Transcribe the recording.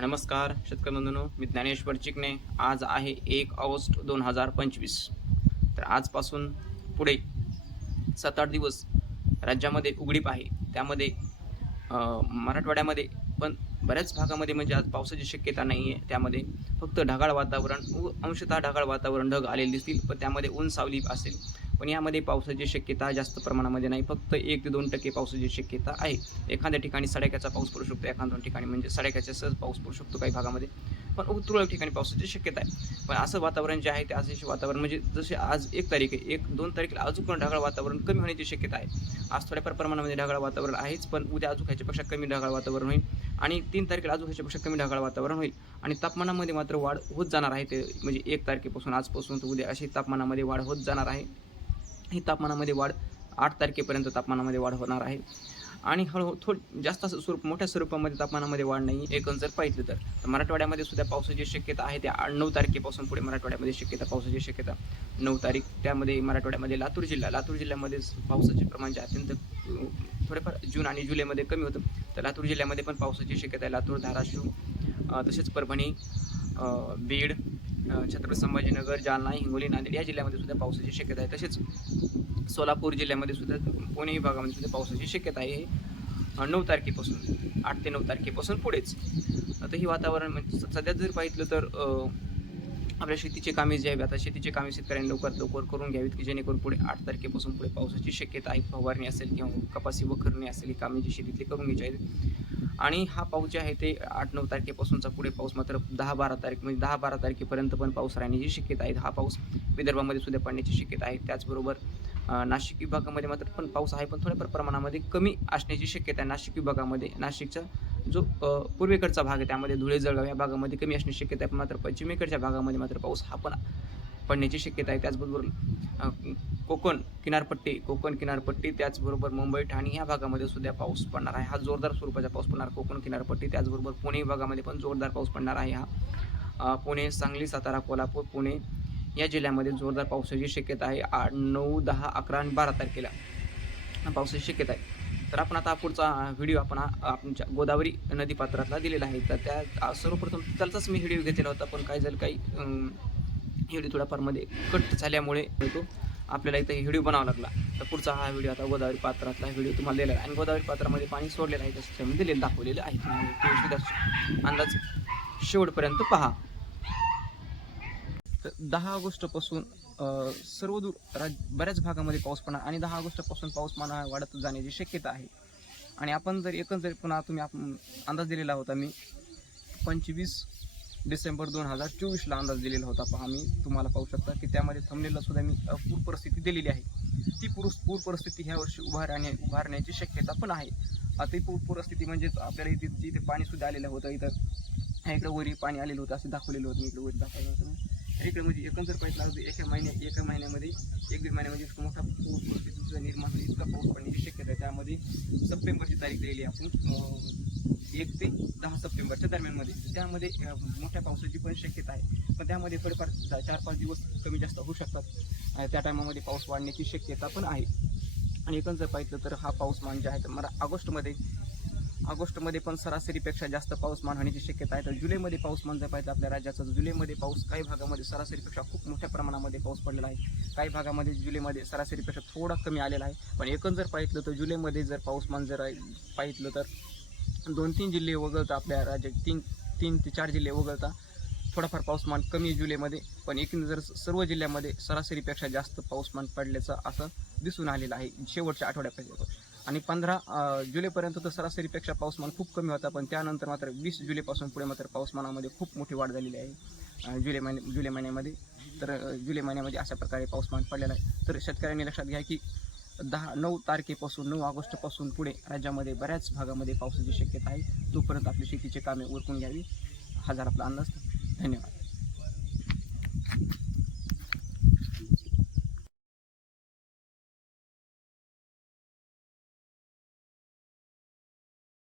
नमस्कार शेतकरी बंधूंनो मी ज्ञानेश्वर चिकणे आज आहे एक ऑगस्ट दोन हजार पंचवीस. तर आजपासून पुढे सात आठ दिवस राज्यामध्ये उघडीप आहे. त्यामध्ये मराठवाड्यामध्ये पण बऱ्याच भागामध्ये म्हणजे आज पावसाची शक्यता नाही आहे त्यामध्ये फक्त ढगाळ वातावरण व अंशतः ढगाळ वातावरण ढग आलेले दिसतील पण त्यामध्ये ऊन सावली असेल. पण यामध्ये पावसाची शक्यता जास्त प्रमाणामध्ये नाही. फक्त एक ते दोन टक्के पावसाची शक्यता आहे. एखाद्या ठिकाणी सडक्याचा पाऊस पडू शकतो एखाद्या दोन ठिकाणी म्हणजे सडाक्याचा सहज पाऊस पडू शकतो काही भागामध्ये. पण तुरळक ठिकाणी पावसाची शक्यता आहे. पण असं वातावरण जे आहे ते असे वातावरण म्हणजे जसे आज एक तारीख आहे एक दोन तारखेला अजून पण ढगाळ वातावरण कमी होण्याची शक्यता आहे. आज थोड्याफार प्रमाणामध्ये ढगाळ वातावरण आहेच पण उद्या अजून ह्याच्यापेक्षा कमी ढगाळ वातावरण होईल आणि तीन तारखेला अजून ह्याच्यापेक्षा कमी ढगाळ वातावरण होईल आणि तापमानामध्ये मात्र वाढ होत जाणार आहे. ते म्हणजे एक तारखेपासून आजपासून तर उद्या अशी तापमानामध्ये वाढ होत जाणार आहे. ही तापमानामध्ये वाढ आठ तारखेपर्यंत तापमानामध्ये वाढ होणार आहे. आणि हळूहळू थोड जास्त असं स्वरूप मोठ्या स्वरूपामध्ये तापमानामध्ये वाढ नाही एकूण जर पाहिजे तर. मराठवाड्यामध्ये सुद्धा पावसाची शक्यता आहे त्या आठ- नऊ तारखेपासून पुढे मराठवाड्यामध्ये शक्यता पावसाची शक्यता नऊ तारीख. त्यामध्ये मराठवाड्यामध्ये लातूर जिल्हा लातूर जिल्ह्यामध्ये पावसाचे प्रमाण जे अत्यंत थोडेफार जून आणि जुलैमध्ये कमी होतं. तर लातूर जिल्ह्यामध्ये पण पावसाची शक्यता आहे. लातूर धाराशिव तसेच परभणी बीड छत्रपती संभाजीनगर जालना हिंगोली नांदेड या जिल्ह्यामध्ये सुद्धा पावसाची शक्यता आहे. तसेच सोलापूर जिल्ह्यामध्ये सुद्धा पुणे विभागामध्ये सुद्धा पावसाची शक्यता आहे. नऊ तारखेपासून आठ ते नऊ तारखेपासून पुढेच. आता ही वातावरण म्हणजे स- सध्या जर पाहिलं तर आपल्या शेतीचे कामे जे आहे आता शेतीचे कामे शेतकऱ्यांनी लवकरात लवकर करून घ्यावीत की जेणेकरून पुढे आठ तारखेपासून पुढे पावसाची शक्यता आहे फवारणी असेल किंवा कपासी वखरणी असेल ही कामे जी शेतीतली करून घ्यायची आहेत. आणि हा पाऊस जे आहे ते आठ नऊ तारखेपासूनचा पुढे पाऊस मात्र दहा बारा तारीख म्हणजे दहा बारा तारखेपर्यंत पण पाऊस राहण्याची शक्यता आहे. हा पाऊस विदर्भामध्ये सुद्धा पडण्याची शक्यता आहे. त्याचबरोबर नाशिक विभागामध्ये मात्र पण पाऊस आहे पण थोड्याफार प्रमाणामध्ये कमी असण्याची शक्यता आहे. नाशिक विभागामध्ये नाशिकच्या जो पूर्वेकडचा भाग आहे त्यामध्ये धुळे जळगाव या भागामध्ये कमी असण्याची शक्यता आहे पण मात्र पश्चिमेकडच्या भागामध्ये मात्र पाऊस हा पण पडण्याची शक्यता आहे. त्याचबरोबर कोकण किनारपट्टी कोकण किनारपट्टी त्याचबरोबर मुंबई ठाणे या भागामध्ये सुद्धा पाऊस पडणार आहे. हा जोरदार स्वरूपाचा पाऊस पडणार कोकण किनारपट्टी त्याचबरोबर पुणे भागामध्ये पण जोरदार पाऊस पडणार आहे हा. पुणे सांगली सातारा कोल्हापूर पुणे या जिल्ह्यामध्ये जोरदार पावसाची शक्यता आहे. आठ नऊ दहा अकरा आणि बारा तारखेला पावसाची शक्यता आहे. तर आपण आता पुढचा व्हिडिओ आपण आमच्या गोदावरी नदीपात्रातला दिलेला आहे. तर त्या सर्वप्रथम त्याचाच मी व्हिडिओ घेतलेला होता पण काय झालं काही व्हिडिओ थोडाफार कट झाल्यामुळे तो आपल्याला इथं व्हिडिओ बनावा लागला. तर पुढचा हा व्हिडिओ आता गोदावरी पात्रातला व्हिडिओ तुम्हाला दिलेला आहे. आणि गोदावरी पात्रामध्ये पाणी सोडलेलं आहे तसं मी दिलेलं दाखवलेलं आहे. तुम्ही अंदाज शेवटपर्यंत पहा. तर दहा ऑगस्टपासून सर्व दूर राज बऱ्याच भागामध्ये पाऊस पडणार आणि दहा ऑगस्टपासून पाऊसमान हा वाढत जाण्याची शक्यता आहे. आणि आपण जर एकच पुन्हा तुम्ही आपण अंदाज दिलेला होता मी पंचवीस डिसेंबर दोन हजार चोवीसला अंदाज दिलेला होता. पहा मी तुम्हाला पाहू शकता की त्यामध्ये थंबनेलला सुद्धा मी पूर परिस्थिती दिलेली आहे. ती पूर पूर परिस्थिती ह्या वर्षी उभारण्या उभारण्याची शक्यता पण आहे. आता पूर परिस्थिती म्हणजेच आपल्याला इथे इथे पाणीसुद्धा आलेलं होतं इथं ह्या वरी पाणी आलेलं होतं असं दाखवलेलं होतं मी इकडं वरी दाखवलं होतं. इकडे म्हणजे एकंदर पाहिजे लागतो एका महिन्यात एका महिन्यामध्ये एक दीड महिन्यामध्ये इतका मोठा पूर परिस्थितीचा निर्माण होईल इतका पाऊस पडण्याची शक्यता आहे. त्यामध्ये सप्टेंबरची तारीख दिलेली आहे आपण. एक ते दहा सप्टेंबरच्या दरम्यानमध्ये. त्यामध्ये मोठ्या पावसाची पण शक्यता आहे. पण त्यामध्ये थोडेफार चार पाच दिवस कमी जास्त होऊ शकतात. आणि त्या टायमामध्ये पाऊस वाढण्याची शक्यता पण आहे. आणि एकंदर पाहिलं तर हा पाऊसमान जे म्हणजे आहे तर मला ऑगस्टमध्ये ऑगस्टमध्ये पण सरासरीपेक्षा जास्त पाऊसमान होण्याची शक्यता आहे. तर जुलैमध्ये पाऊसमान जर पाहिजे आपल्या राज्याचा. जुलैमध्ये पाऊस काही भागामध्ये सरासरीपेक्षा खूप मोठ्या प्रमाणामध्ये पाऊस पडलेला आहे. काही भागामध्ये जुलैमध्ये सरासरीपेक्षा थोडा कमी आलेला आहे. पण एकूण जर पाहिलं तर जुलैमध्ये जर पाऊसमान जर पाहिलं तर दोन तीन जिल्हे वगळता आपल्या राज्यात तीन तीन ते चार जिल्हे वगळता थोडाफार पाऊसमान कमी आहे जुलैमध्ये. पण एकूण जर सर्व जिल्ह्यामध्ये सरासरीपेक्षा जास्त पाऊसमान पडल्याचं असं दिसून आलेलं आहे. शेवटच्या आठवड्यापर्यंत आणि पंधरा जुलैपर्यंत तर सरासरीपेक्षा पाऊसमान खूप कमी होता पण त्यानंतर मात्र वीस जुलैपासून पुढे मात्र पाऊसमानामध्ये खूप मोठी वाढ झालेली आहे जुलै महिने जुलै महिन्यामध्ये. तर जुलै महिन्यामध्ये अशा प्रकारे पाऊसमान पडलेला आहे. तर शेतकऱ्यांनी लक्षात घ्या की दहा नऊ तारखेपासून नऊ ऑगस्टपासून पुढे राज्यामध्ये बऱ्याच भागामध्ये पावसाची शक्यता आहे. तोपर्यंत आपली शेतीची कामे उरकून घ्यावी. हा आपला अंदाज. धन्यवाद.